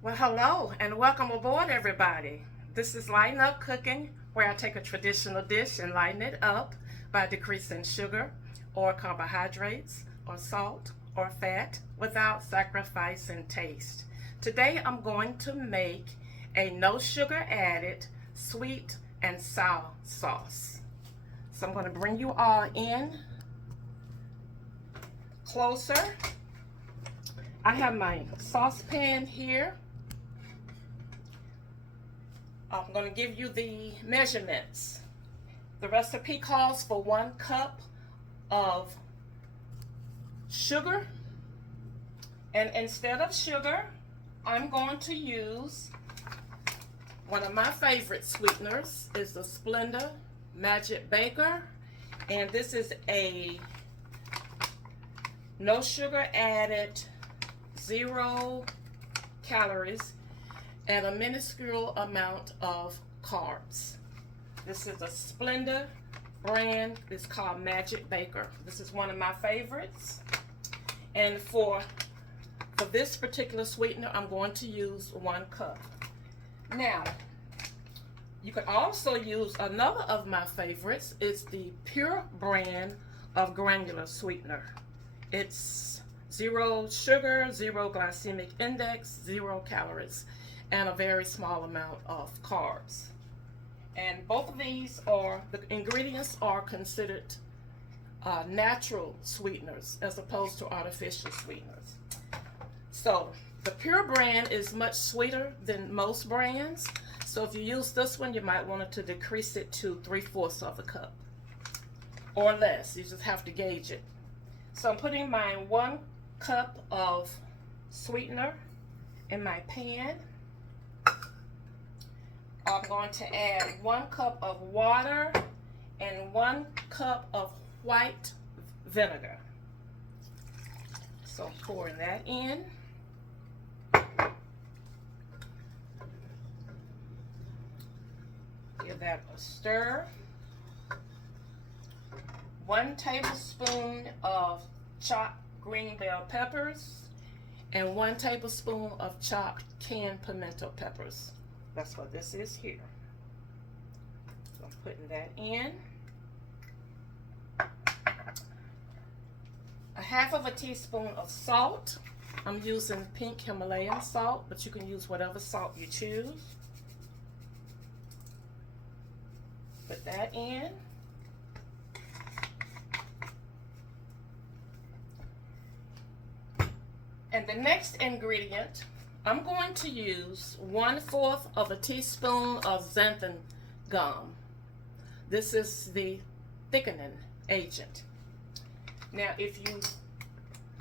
Well, hello and welcome aboard, everybody. This is Lighten Up Cooking, where I take a traditional dish and lighten it up by decreasing sugar or carbohydrates or salt or fat without sacrificing taste. Today, I'm going to make a no sugar added sweet and sour sauce. So I'm going to bring you all in closer. I have my saucepan here. I'm going to give you the measurements. The recipe calls for 1 cup of sugar, and instead of sugar, I'm going to use one of my favorite sweeteners. Is the Splenda Magic Baker, and this is a no sugar added, 0 calories, and a minuscule amount of carbs. This is a Splenda brand. It's called Magic Baker. This is one of my favorites. And for this particular sweetener, I'm going to use 1 cup. Now, you can also use another of my favorites. It's the Pure brand of granular sweetener. It's 0 sugar, 0 glycemic index, 0 calories, and a very small amount of carbs. And both of these the ingredients are considered natural sweeteners as opposed to artificial sweeteners. So the Pure brand is much sweeter than most brands. So if you use this one, you might want to decrease it to 3/4 of a cup or less. You just have to gauge it. So I'm putting my 1 cup of sweetener in my pan. I'm going to add 1 cup of water and 1 cup of white vinegar. So pouring that in. Give that a stir. 1 tablespoon of chopped green bell peppers and 1 tablespoon of chopped canned pimento peppers. That's what this is here. So I'm putting that in. 1/2 teaspoon of salt. I'm using pink Himalayan salt, but you can use whatever salt you choose. Put that in. And the next ingredient, I'm going to use 1/4 teaspoon of xanthan gum. This is the thickening agent. Now, if you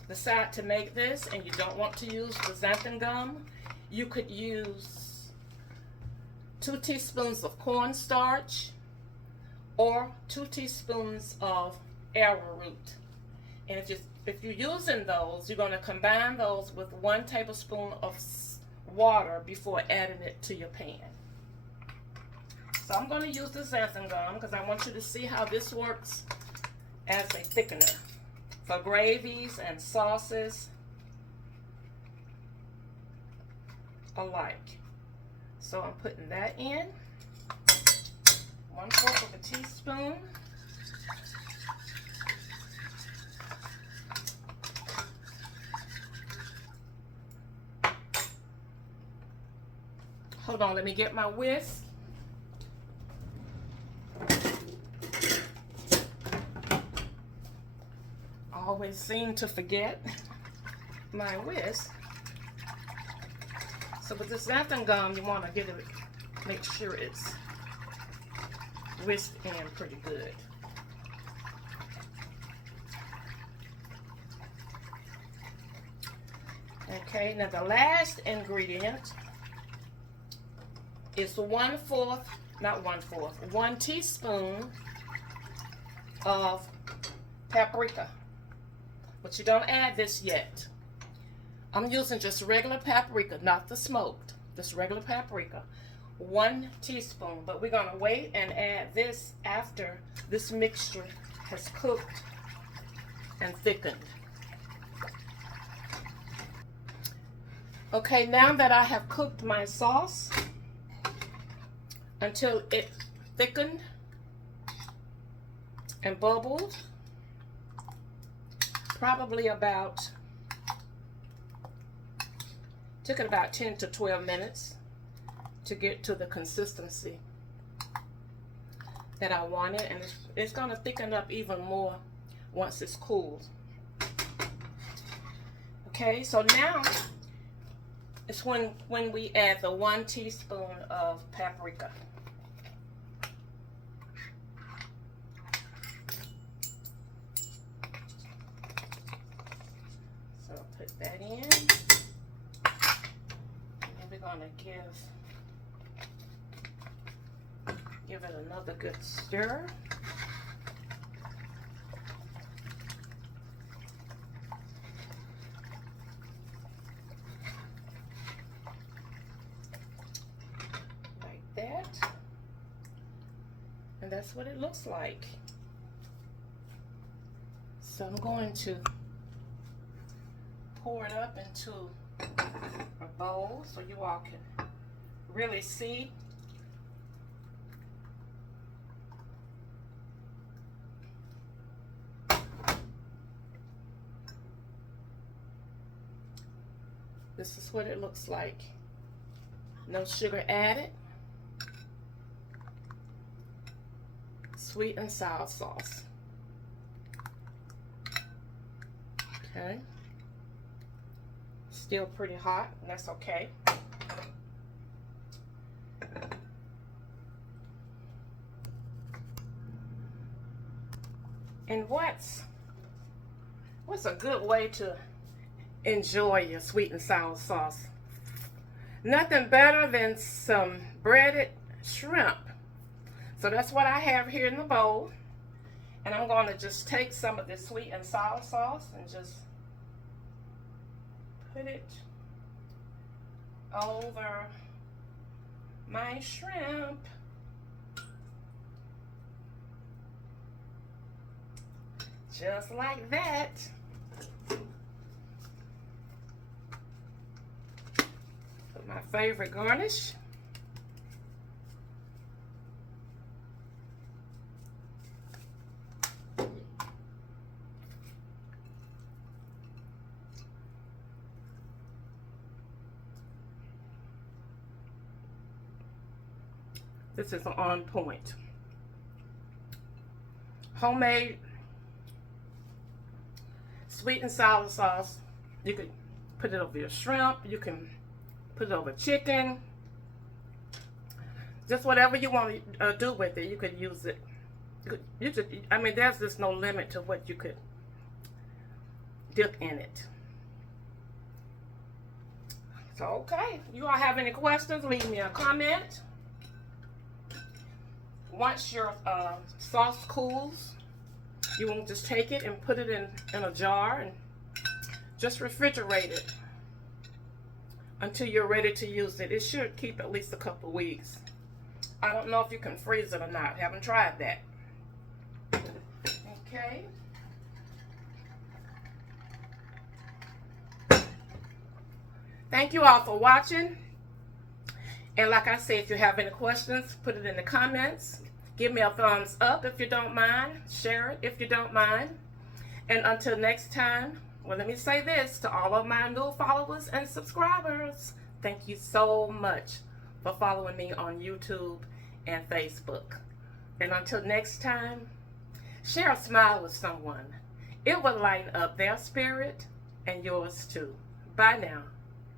decide to make this and you don't want to use the xanthan gum, you could use 2 teaspoons of cornstarch or 2 teaspoons of arrowroot. And if you're using those, you're going to combine those with 1 tablespoon of water before adding it to your pan. So I'm going to use the xanthan gum because I want you to see how this works as a thickener for gravies and sauces alike. So I'm putting that in. 1/4 teaspoon. Hold on, let me get my whisk. I always seem to forget my whisk. So with this xanthan gum, you want to make sure it's whisked in pretty good. Okay, now the last ingredient is 1 teaspoon of paprika. But you don't add this yet. I'm using just regular paprika, not the smoked, just regular paprika. 1 teaspoon, but we're going to wait and add this after this mixture has cooked and thickened. Okay, now that I have cooked my sauce until it thickened and bubbled, probably about, took it about 10 to 12 minutes to get to the consistency that I wanted, and it's going to thicken up even more once it's cooled. Okay, so now it's when we add the 1 teaspoon of paprika. So put that in, and then we're going to give it another good stir. That, and that's what it looks like. So I'm going to pour it up into a bowl so you all can really see. This is what it looks like. No sugar added. Sweet and sour sauce. Okay. Still pretty hot, and that's okay. And what's a good way to enjoy your sweet and sour sauce? Nothing better than some breaded shrimp. So that's what I have here in the bowl. And I'm going to just take some of this sweet and sour sauce and just put it over my shrimp. Just like that. Put my favorite garnish. This is on point. Homemade sweet and sour sauce. You could put it over your shrimp. You can put it over chicken. Just whatever you want to do with it, you could use it. I mean, there's just no limit to what you could dip in it. So, okay. You all have any questions, leave me a comment. Once your sauce cools, you want to just take it and put it in a jar and just refrigerate it until you're ready to use it. It should keep at least a couple weeks. I don't know if you can freeze it or not. Haven't tried that. Okay. Thank you all for watching. And like I said, if you have any questions, put it in the comments. Give me a thumbs up if you don't mind. Share it if you don't mind. And until next time, well, let me say this to all of my new followers and subscribers. Thank you so much for following me on YouTube and Facebook. And until next time, share a smile with someone. It will lighten up their spirit and yours too. Bye now.